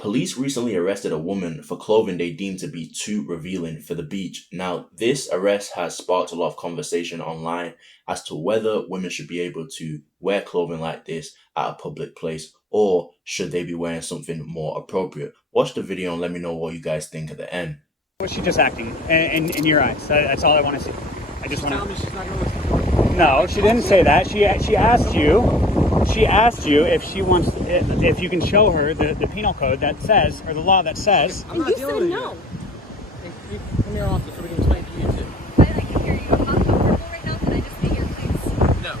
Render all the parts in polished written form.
Police recently arrested a woman for clothing they deemed to be too revealing for the beach. Now, this arrest has sparked a lot of conversation online as to whether women should be able to wear clothing like this at a public place or should they be wearing something more appropriate. Watch the video and let me know what you guys think at the end. Was she just acting in your eyes? That's all I want to see. I just want to. Tell me she's not going to listen. No, she didn't say that. She asked you. She asked you if she wants, if you can show her the penal code that says, or the law that says. I'm not you dealing said with no. You come to your office so we can explain to you too. I can hear you. I'm not comfortable right now. Can I just get your place? No.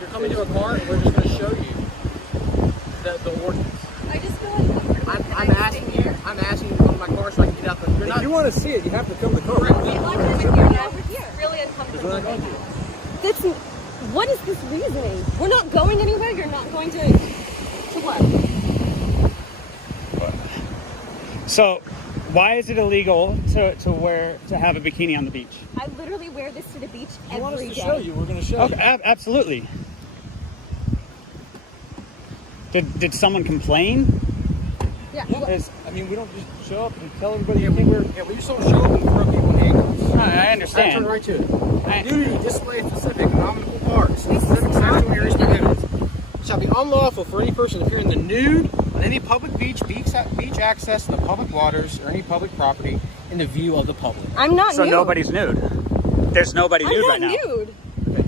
You're coming to a car and we're just going to show you the ordinance. I just feel uncomfortable. I'm asking you to come to my car so I can get out the... If you want to see it, you have to come to the car. Okay, well, I'm over here now. Over here. Really uncomfortable. We're not going to. What is this reasoning? We're not going anywhere. You're not going to what? So, why is it illegal to have a bikini on the beach? I literally wear this to the beach You want us every to day. show you, we're going to show Okay, you. absolutely. Did someone complain? Yeah. I mean, we don't just show up and tell everybody we just don't show up and throw people in handcuffs. I understand. Turn right to it. Nudity display specific nominal parks. Specific sexual areas prohibited. Shall be unlawful for any person to appear in the nude on any public beach access to the public waters or any public property in the view of the public. I'm not So nude. nobody's nude. There's nobody nude right now. I'm not nude.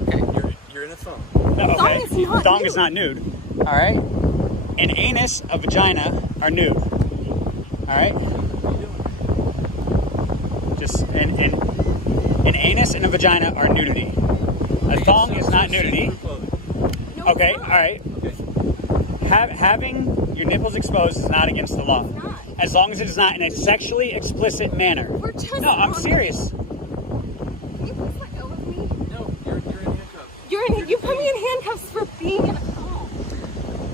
Okay, you're in a thong. No, Thong okay. is not Thong nude. is not nude. All right. An anus, a vagina are nude. All right. Just an anus and a vagina are nudity. A thong is not nudity. No, Okay. it's All not. right. Having your nipples exposed is not against the law, It's not. as long as it is not in a sexually explicit manner. We're just No, I'm on- serious. Can you please let go of me? No, you're in handcuffs. You put me in handcuffs for being in a thong.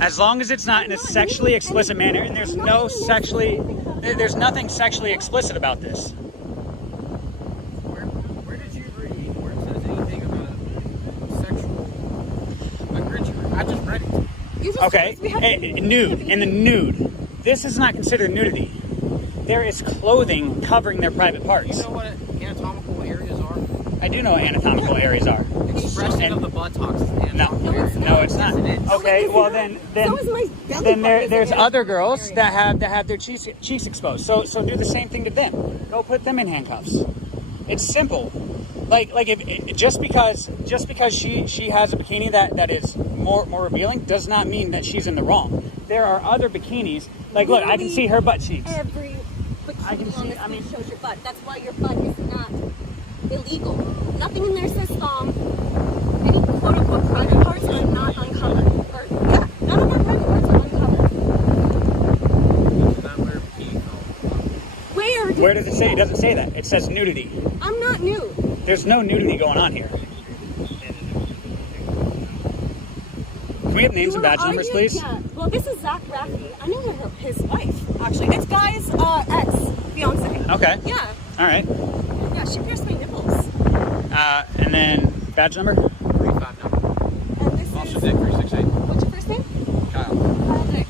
As long as it's not in a sexually explicit manner, and there's there's nothing sexually explicit about this. Where did you read where it says anything about sexual? Like, where'd you read? I just read it. You just Okay, we have to- nude, in the nude. This is not considered nudity. There is clothing covering their private You parts. know what anatomical areas are? I do know what anatomical areas are. Expression And- of the buttocks is an No, anatomical area. no, it's not. Yes, it is. Okay, it's well not. then So is my belly then button is there's an other anatomical girls area. that have their cheeks exposed. So do the same thing to them. Go put them in handcuffs. It's simple. Like if just because she has a bikini that is more revealing does not mean that she's in the wrong. There are other bikinis. Like look, I can see her butt cheeks. Every I can bikini on see- this I mean- page shows your butt. That's why your butt is not illegal. Nothing in there says thong. Any quote unquote private parts are not uncovered. Or yeah, none of our private parts are uncovered. It's not where pee fell. Where does it say? It doesn't say that. It says nudity. I'm not nude. There's no nudity going on here. Can we have names and badge numbers, please? Yeah. Well, this is Zach Raffi. I know his wife, actually. This guy's ex-fiance. Okay. Yeah. All right. Yeah, she pierced my nipples. And then badge number. 35 number. And this Officer is... Dick 368. What's your first name? Kyle. Kyle Dick.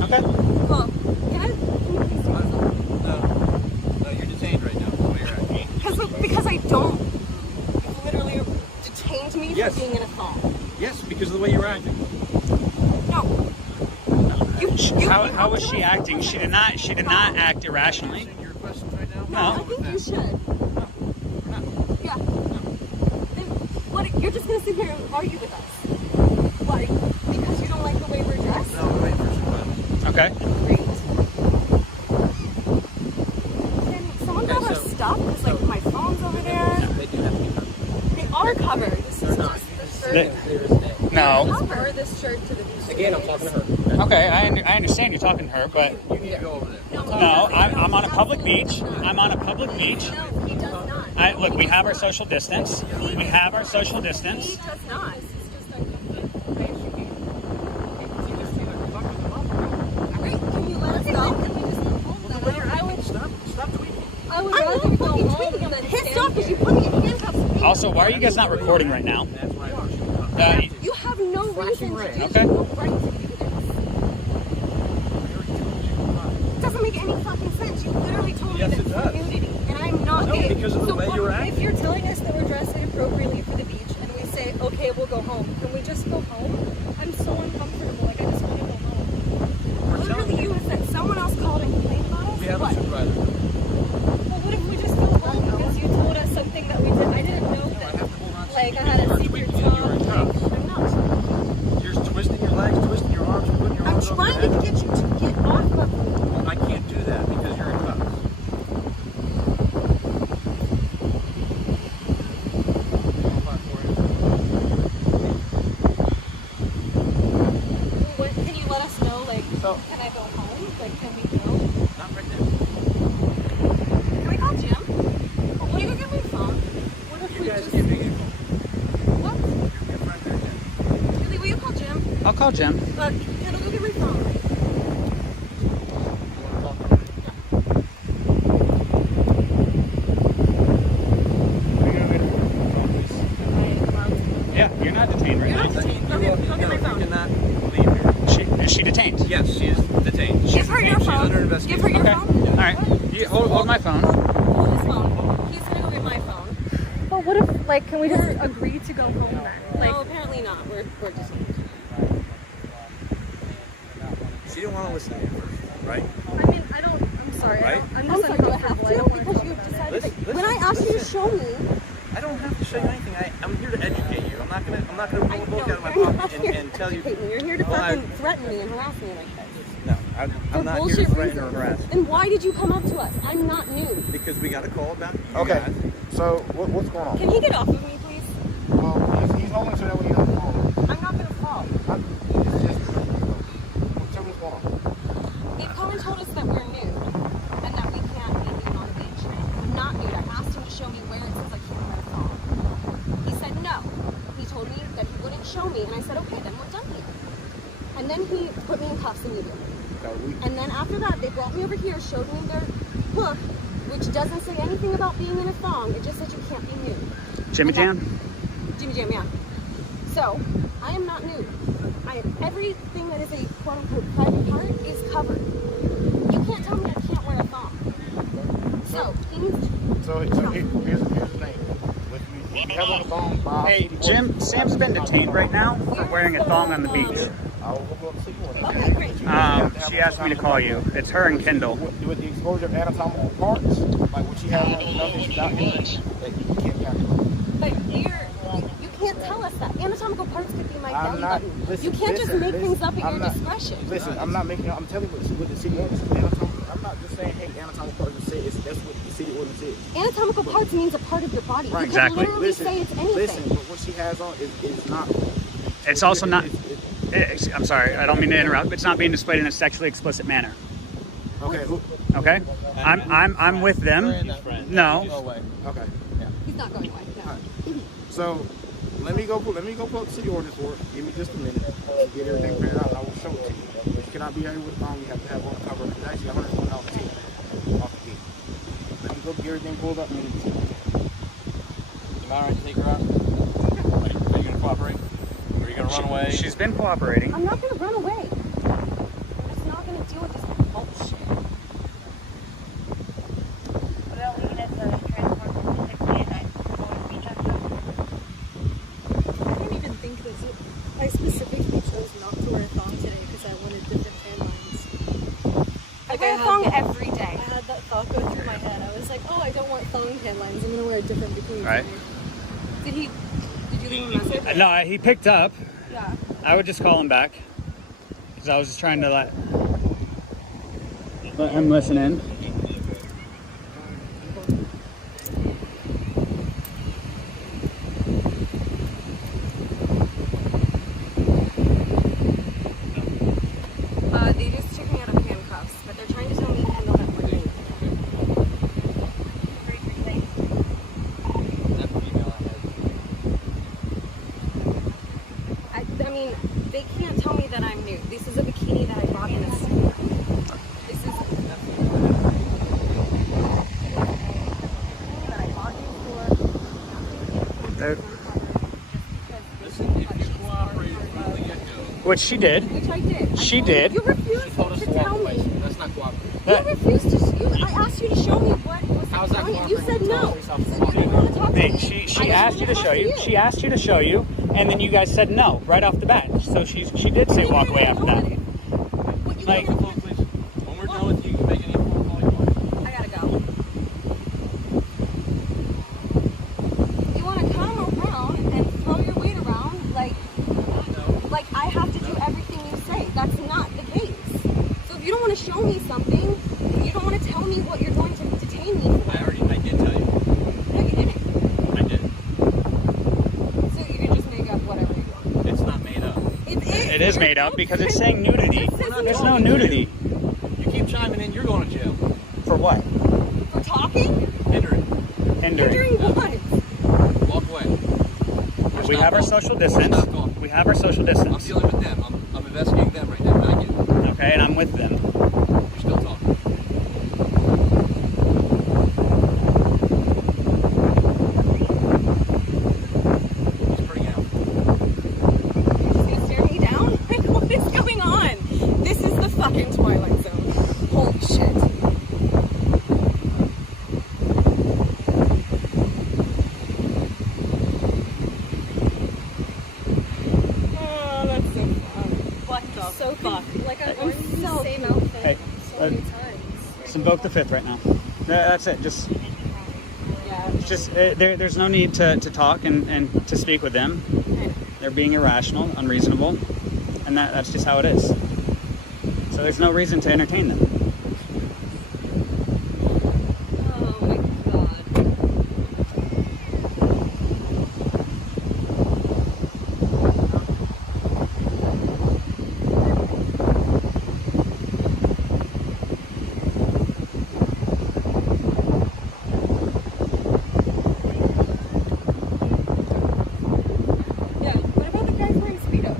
Okay. Cool. Yeah, can you please do No, you're detained right now. That's where you're at. Because I don't... You've literally detained me Yes. for being in a thong. Yes, because of the way you're acting. No. How was she acting? She did not act irrationally. Answering your questions right now? No, I No. think you should. Yeah. Then what? You're just gonna sit here and argue with us? Like because you don't like the way we're dressed? No, wait for some Okay. Great. Can someone grab our so- stuff? Because like my phone's over there. They do have to be covered. They are covered. This They're is not. just the They- shirt. Clear as day. No. Wear this shirt to the beach. Again, I'm talking to her. Okay, I understand you're talking to her, but You need to go over there. no, I'm on a public beach. I'm on a public beach. No, he does not. Look, we have our social distance. We have our social He distance. does not. Great. Can you let us go? Can we just hold that over? Stop tweeting. I would rather go home than pissed off because you put me in handcuffs. Also, why are you guys not recording right now? That's why I'm You have no reason to do Okay. no right to do this. It doesn't make any fucking sense. You literally told me Yes, that it it's does. nudity, and I'm not No, gay. because of the way you're acting. If you're telling us that we're dressing appropriately for the beach and we say, okay, we'll go home, can we just go home? I'm so uncomfortable. Like, I just want to go home. Literally, you said someone else called and complained about us. We have a What? supervisor. Well, what if we just go home because you told us something that we did? I didn't know that. Like, I had a secret You were in job. cuffs. I'm not. You're twisting your legs, twisting your arms, putting your I'm arms over your trying to head. get you to get off of me. I can't do that because you're in cuffs. What, can you let us know, like, So- can I go home? Like, can we go? Not right now. Can we call Jim? Will you go get my phone? What if You we guys just... give me a phone. What? Your friend there, Jim. Really, will you call Jim? I'll call Jim. Kendall, go get my phone. Yeah, you're not detained right You're now. not detained. Go get my You phone. cannot leave here. Is she detained? Yes, she is detained. Give her your She's phone. under Give investigation. her your Okay. phone. All right. You hold my phone. Hold his phone. He's gonna go get my phone. But what if, like, can we just agree to go home then? Like, No, apparently not. We're detained. She didn't want to listen to you first, right? I mean, I don't, I'm sorry. Right? I'm I'm just sorry, do I have uncomfortable. I to? don't want to Because talk you've about it. decided Listen, that when I asked you to show me, I don't have to show you anything. I'm here to educate you. I'm not gonna I pull a book out of my you're not pocket here and tell you. to educate me. You're here to Well, fucking threaten me and harass me like this. No, I'm For not here to bullshit threaten or reasons. harass. And why did you come up to us? I'm not new. Because we got a call about you Okay, guys. so what's going on? Can he get off of me, please? Well, he's holding so that way he doesn't fall. I'm not gonna fall. It's just, tell me what's going on. He called and told us that we're nude and that we can't be nude on the beach. I'm not nude. I asked him to show me where it says I can't wear a thong. He said no. He told me that he wouldn't show me, and I said, okay, then we're done here. And then he put me in cuffs immediately. And then after that, they brought me over here, showed me their book, which doesn't say anything about being in a thong. It just says you can't be nude. Jimmy And Jam? Jimmy Jam, yeah. So, I am not nude. Everything that is a quote-unquote private part is covered. You can't tell me I can't wear a thong. So, he needs to... So here's the thing. If you have on a thong, Bob. Hey, Jim, Sam's been detained right now for wearing a thong on the beach. I'll go up and see you. Okay, great. She asked me to call you. It's her and Kendall. With the exposure of anatomical parts, like what she has on nothing's not here, that you can't have. But you can't tell us that. Anatomical parts could be my I'm belly not- button. listen, You can't just listen, make listen. things up at I'm your not- discretion. Listen, I'm not making. I'm telling you what the city ordinance is. Anatomical. I'm not just saying, hey, anatomical parts. That's what the city ordinance is. Anatomical parts means a part of your body. Right, You exactly. can literally say it's anything. Listen, but what she has on is not. It's also not. I'm sorry, I don't mean to interrupt, but it's not being displayed in a sexually explicit manner. Okay. Okay? I'm with them. No. Okay. He's not going away. No. So let me go pull up the city ordinance for it. Give me just a minute. I'll get everything printed out and I will show it to you. You cannot be here with thong. You have to have on the cover. It's actually $101 off the gate. Let me go get everything pulled up and give it to you. Am I right to take her out? Are you gonna cooperate? Or are you gonna run away? She's been cooperating. I'm not going to run away. I'm just not going to deal with this bullshit. I don't even think this. I specifically chose not to wear a thong today because I wanted different tan lines. I wear a thong every day. I had that thought go through my head. I was like, oh, I don't want thong tan lines. I'm gonna wear a different bikini. Right. today. Did you leave a message? No, he picked up. Yeah. I would just call him back. Because I was just trying to let him listen in. They just took me out of handcuffs, but they're trying to tell me to handle that money. I mean, they can't tell me that I'm new. This is a bikini that I bought in a store. This is a bikini that I bought in a store. There- Listen, if you cooperate from the get-go, Which she did. Which I did. She did. You refused told us to to walk tell away. me. That's not cooperating. That- You refused to. I asked you to show me what was How's that going on, and you said no. cooperating? You said you didn't want to talk to Hey, me. she I didn't asked you to wanna show talk you. She asked you to show you, and then you guys said no right off the bat. So she did say walk away after that. What you Like- want? Please. When we're done with you, you can make any phone call you want. I gotta go. You want to come around and throw your weight around like I have to do everything you say. That's not the case. So if you don't want to show me something, you don't want to tell me what you're going to detain me for. I did tell you. No, you didn't. I did. So you can just make up whatever you want. It's not made up. It is made up because it's saying nudity. There's no nudity. You keep chiming in, you're going to jail. For what? For talking? Hindering. Hindering. Hindering what? Walk away. We have our social distance. Stop talking. We have our social I'm distance. dealing with them. I'm investigating them right now. Not you. Okay, and I'm with them. You're still talking. He's pretty out. You're gonna stare me down? Like, what is going on? This is the fucking Twilight Zone. Holy shit. Oh, that's so fun. What the So fuck? like I'm I'm wearing so the same outfit Hey, so many times. Just invoke the fifth right now. That's it. Just, Yeah. there's no need to talk and to speak with them. They're being irrational, unreasonable, and that's just how it is. So there's no reason to entertain them. Oh my god. Yeah, what about the guys wearing Speedos?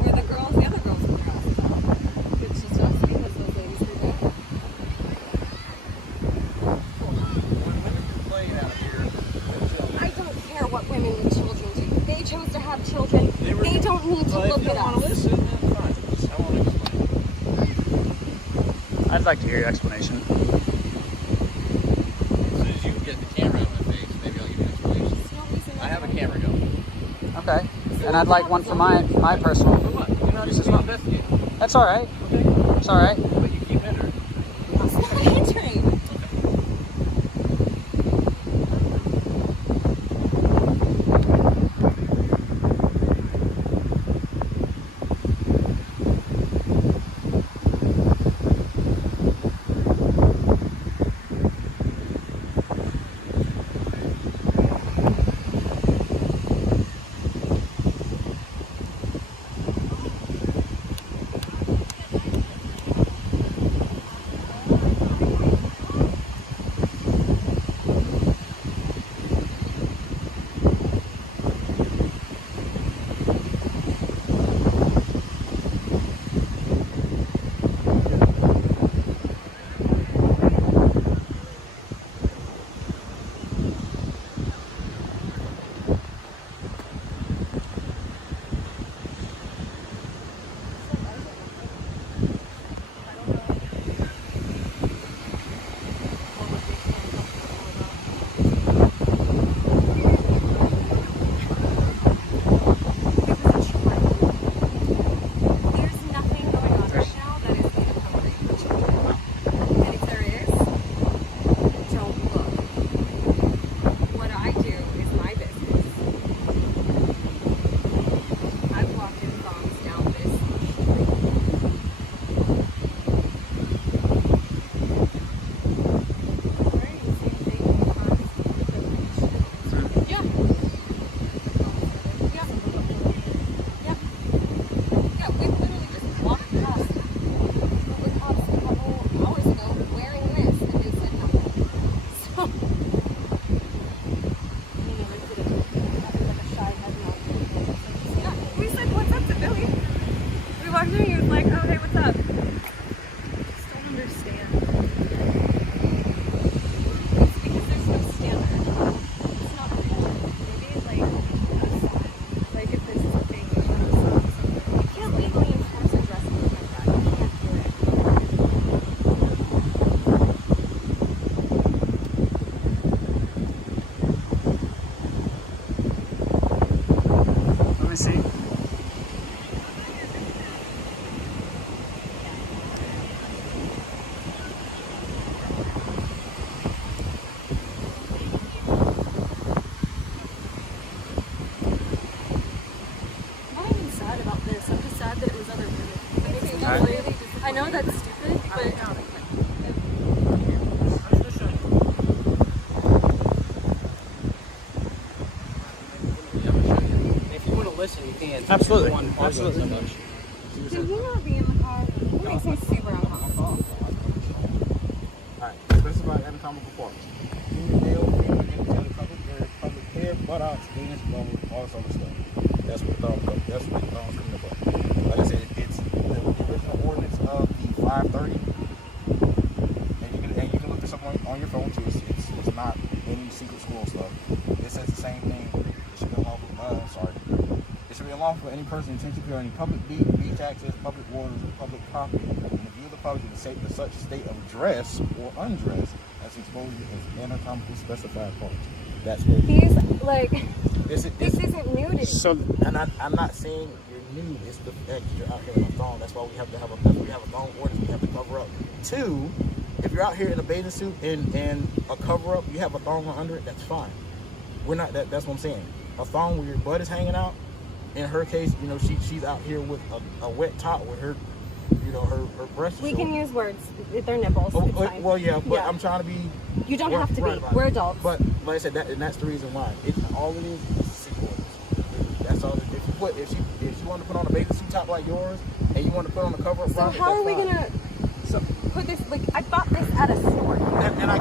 Where the other girls were dressed? It's just us because those ladies were there. When women complain out here, I don't care what women with children do. They chose to have children. They They don't need to well, if look you at don't want to us. listen, then fine. Just, I want to explain. I'd like to hear your explanation. As soon as you get the camera out of my face, maybe I'll give you an explanation. There's no reason I have a camera going. Okay. And I'd like one for my personal. For what? You're not even investigating. That's all right. Okay. It's all right. But you keep hindering. It's not hindering. know that's stupid, but If you want to listen, you can. Absolutely. Absolutely. Can you not be in the car? It makes me super uncomfortable. Alright, specify anatomical parts. Fingernail, fingernail, public hair, buttocks, anus, bone, all this other stuff. That's what that's what thumbs come into play. Like I said, it's the original ordinance of the 530. And you can look this up on your phone too. It's not any secret school stuff. It says the same thing. It should be unlawful. It should be unlawful for any person intentionally to any public beach access, public waters, or public property, in the view of the public to say to such state of dress or undress as exposure as anatomically specified parts. That's what He's like, this this isn't nudity. So and I'm not saying you're nude. It's the fact that you're out here in a thong. That's why we have to have a thong ordinance. We have to cover up. Two, if you're out here in a bathing suit and a cover up, you have a thong under it. That's fine. We're not that. That's what I'm saying. A thong where your butt is hanging out. In her case, you know, she's out here with a wet top with her, you know, her breasts. We can use words. They're nipples. Oh, It's fine. well, yeah, but Yeah. I'm trying to be. You don't right- have to right be. about We're it. adults. But like I said, that's the reason why. It's all it is sequence. That's all. If she wanted to put on a bathing suit top like yours, and you want to put on a cover up. So how are we gonna put this? Like, I bought this at a store. And I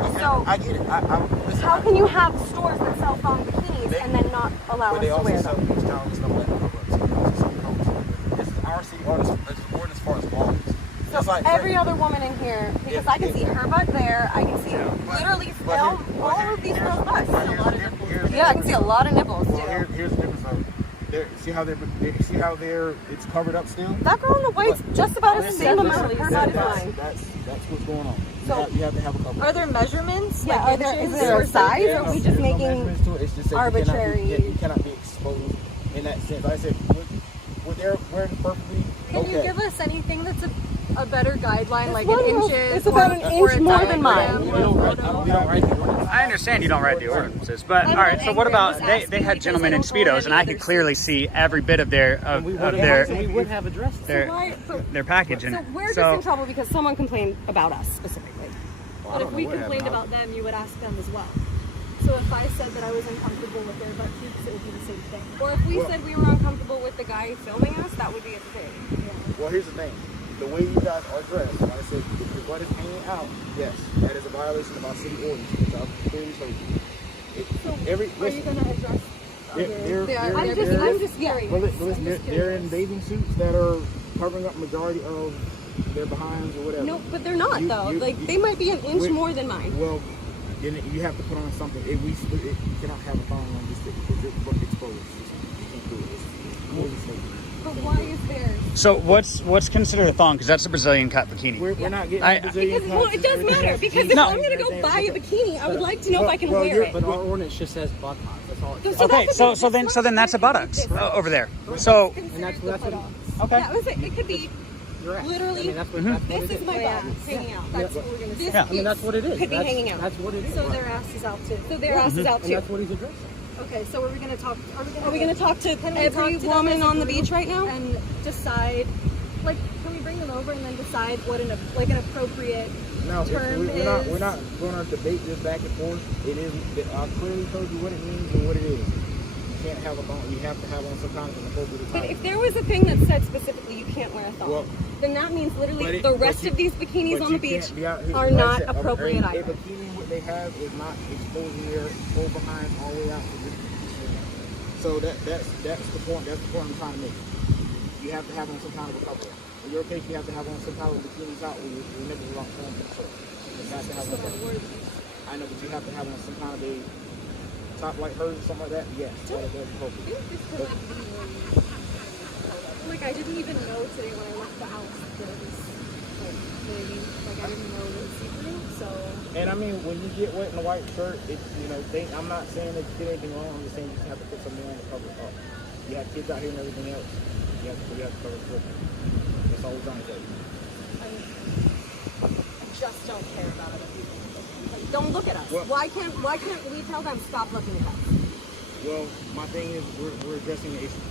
get it. Listen, How can you have stores that sell thong bikinis and then not allow But us they to also wear sell them? beach towels and stuff like that. Cover up. It's our city ordinance. It's ordinance as far as laws. So Just every other woman in here, because I can see her butt there, I can see literally film all of these girls' butts. Yeah, I can see a lot of nipples too. Here's the difference of see how it's covered up still. That girl in the white's just about as same amount of her butt as mine. That's what's going on. So- You have to have a cover. are there measurements? Yeah, Like is inches there or a size, or are we There's just no making measurements to it. It's just that arbitrary? You cannot be exposed in that sense. Like I said, we're there wearing perfectly. Can you give us anything that's a better guideline, like one in was- inches? it's about an or inch a more than diagram mine. or a photo? We don't write the ordinance. I understand you don't write the ordinances, but all right. So what about they had gentlemen in speedos, and I could clearly see every bit of their We their would have addressed their Why- so- their package in So it. we're just in trouble because someone complained about us specifically. But if we complained about them, you would ask them as well. So if I said that I was uncomfortable with their butt cheeks, it would be the same thing. Or if we said we were uncomfortable with the guy filming us, that would be a thing. Well, here's the thing. The way you guys are dressed, like I said, if your butt is hanging out, yes, that is a violation of our city ordinance, which I've clearly told you. Are you going to address I'm just curious. Well, listen, they're in bathing suits that are covering up majority of their behinds or whatever. No, but they're not though. you- They might be an inch Wait. more than mine. Well, then you have to put on something. You cannot have a thong on this thing because it's exposed. You can't do it. It's more than safe. But why is theirs? So what's considered a thong? Because that's a Brazilian cut bikini. We're not getting I- Brazilian Because, well, cuts. it does Everything matter has- because if No. I'm gonna go buy a bikini, I would like to know if I can wear it. But our ordinance just says butt hot. That's all it says. Okay, that's so then that's a buttocks over there. So And that's what okay. Yeah, it could be you're at. literally. I mean, that's what it This is my butt hanging out. That's what we're gonna say. Yeah. I mean, that's what it is. Could be That's- hanging out. That's what it is. So their ass is out too. So their ass is out And too. that's what he's addressing. Okay, so are we going to talk? Are we gonna talk to Can we every talk to them woman as a on the group beach right now? and decide? Like, can we bring them over and then decide what an appropriate No, term we're not going to debate this back and forth. It is. I clearly told you what it means and what it is. You can't have a thong. You have to have on some kind of an appropriate But attire. if there was a thing that said specifically you can't wear a thong, Well, then that means literally but the rest you- of these bikinis but on the you beach can't be out here- are like I not said, appropriate a either. bikini, what they have is not exposing their whole behind all the way out to this. So that's the point. That's the point I'm trying to make. You have to have on some kind of a cover. In your case, you have to have on some kind of bikinis out where your nipples are not showing for sure. You have to have on something. I know, but you have to have on some kind of a top like hers or something like that. Yes, that's appropriate. Like, I didn't even know today when I left the house that it was, like, maybe, like, I didn't know it was see-through, so... And I mean, when you get wet in a white shirt, it's, I'm not saying that you did anything wrong. I'm just saying you just have to put something on to cover it up. You have kids out here and everything else. You have to cover it up. That's all we're trying to tell you. I just don't care about other people. Like, don't look at us. Well- Why can't we tell them stop looking at us? Well, my thing is we're addressing the issue.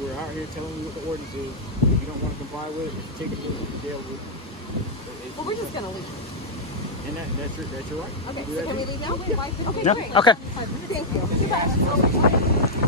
We're out here telling you what the ordinance is. If you don't want to comply with it, it's a ticket to jail with. Well, we're just gonna leave. And that's your right. Okay, so can we leave now? Okay, Yeah, great. okay. Thank you.